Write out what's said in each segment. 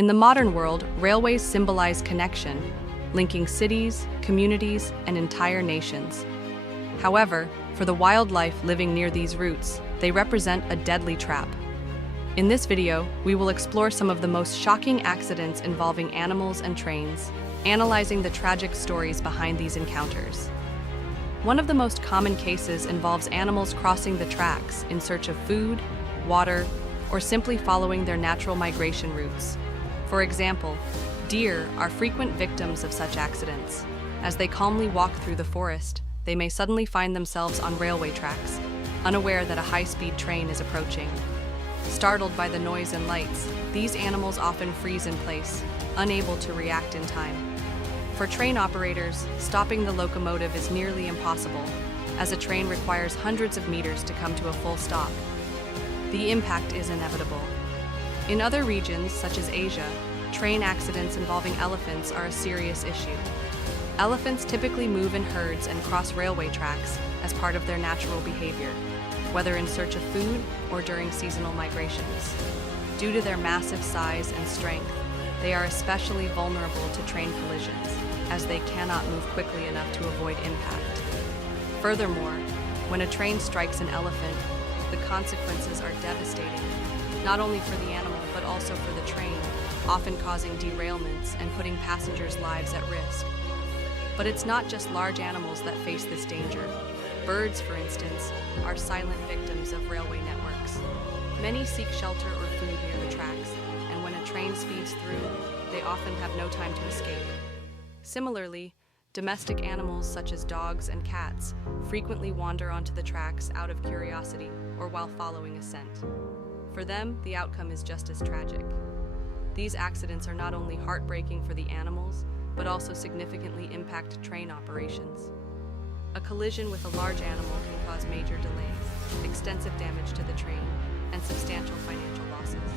In the modern world, railways symbolize connection, linking cities, communities, and entire nations. However, for the wildlife living near these routes, they represent a deadly trap. In this video, we will explore some of the most shocking accidents involving animals and trains, analyzing the tragic stories behind these encounters. One of the most common cases involves animals crossing the tracks in search of food, water, or simply following their natural migration routes. For example, deer are frequent victims of such accidents. As they calmly walk through the forest, they may suddenly find themselves on railway tracks, unaware that a high-speed train is approaching. Startled by the noise and lights, these animals often freeze in place, unable to react in time. For train operators, stopping the locomotive is nearly impossible, as a train requires hundreds of meters to come to a full stop. The impact is inevitable. In other regions, such as Asia, train accidents involving elephants are a serious issue. Elephants typically move in herds and cross railway tracks as part of their natural behavior, whether in search of food or during seasonal migrations. Due to their massive size and strength, they are especially vulnerable to train collisions, as they cannot move quickly enough to avoid impact. Furthermore, when a train strikes an elephant, the consequences are devastating, not only for the animal but also for the train, often causing derailments and putting passengers' lives at risk. But it's not just large animals that face this danger. Birds, for instance, are silent victims of railway networks. Many seek shelter or food near the tracks, and when a train speeds through, they often have no time to escape. Similarly, domestic animals such as dogs and cats frequently wander onto the tracks out of curiosity or while following a scent. For them, the outcome is just as tragic. These accidents are not only heartbreaking for the animals, but also significantly impact train operations. A collision with a large animal can cause major delays, extensive damage to the train, and substantial financial losses.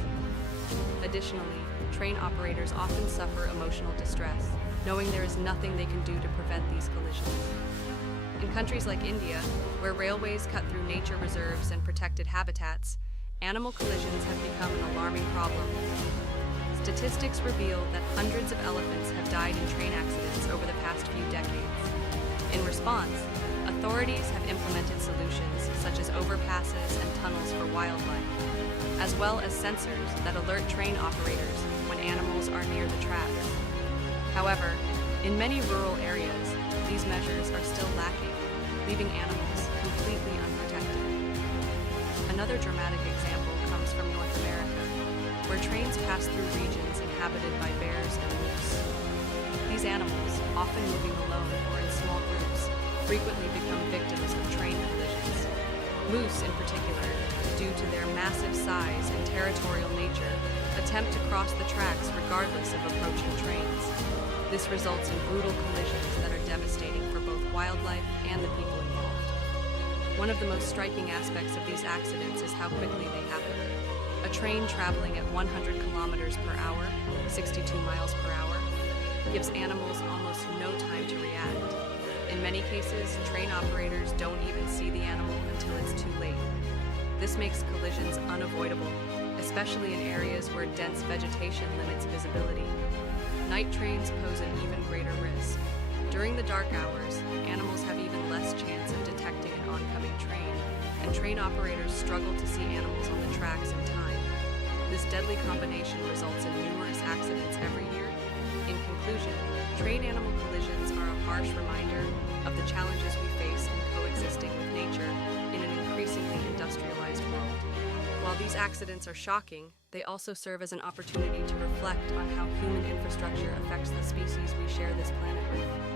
Additionally, train operators often suffer emotional distress, knowing there is nothing they can do to prevent these collisions. In countries like India, where railways cut through nature reserves and protected habitats, animal collisions have become an alarming problem. Statistics reveal that hundreds of elephants have died in train accidents over the past few decades. In response, authorities have implemented solutions such as overpasses and tunnels for wildlife, as well as sensors that alert train operators when animals are near the tracks. However, in many rural areas, these measures are still lacking, leaving animals completely unprotected. Another dramatic example comes from North America, where trains pass through regions inhabited by bears and moose. These animals, often moving alone or in small groups, frequently become victims of train collisions. Moose, in particular, due to their massive size and territorial nature, attempt to cross the tracks regardless of approaching trains. This results in brutal collisions that are devastating for both wildlife and the people involved. One of the most striking aspects of these accidents is how quickly they happen. A train traveling at 100 kilometers per hour, 62 miles per hour, gives animals almost no time to react. In many cases, train operators don't even see the animal until it's too late. This makes collisions unavoidable, especially in areas where dense vegetation limits visibility. Night trains pose an even greater risk. During the dark hours, animals have even less chance of detecting an oncoming train, and train operators struggle to see animals on the tracks in time. This deadly combination results in numerous accidents every year. In conclusion, train-animal collisions are a harsh reminder of the challenges we face in coexisting with nature in an increasingly industrialized world. While these accidents are shocking, they also serve as an opportunity to reflect on how human infrastructure affects the species we share this planet with.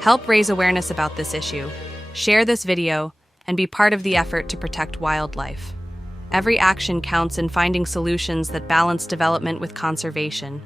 Help raise awareness about this issue. Share this video and be part of the effort to protect wildlife. Every action counts in finding solutions that balance development with conservation.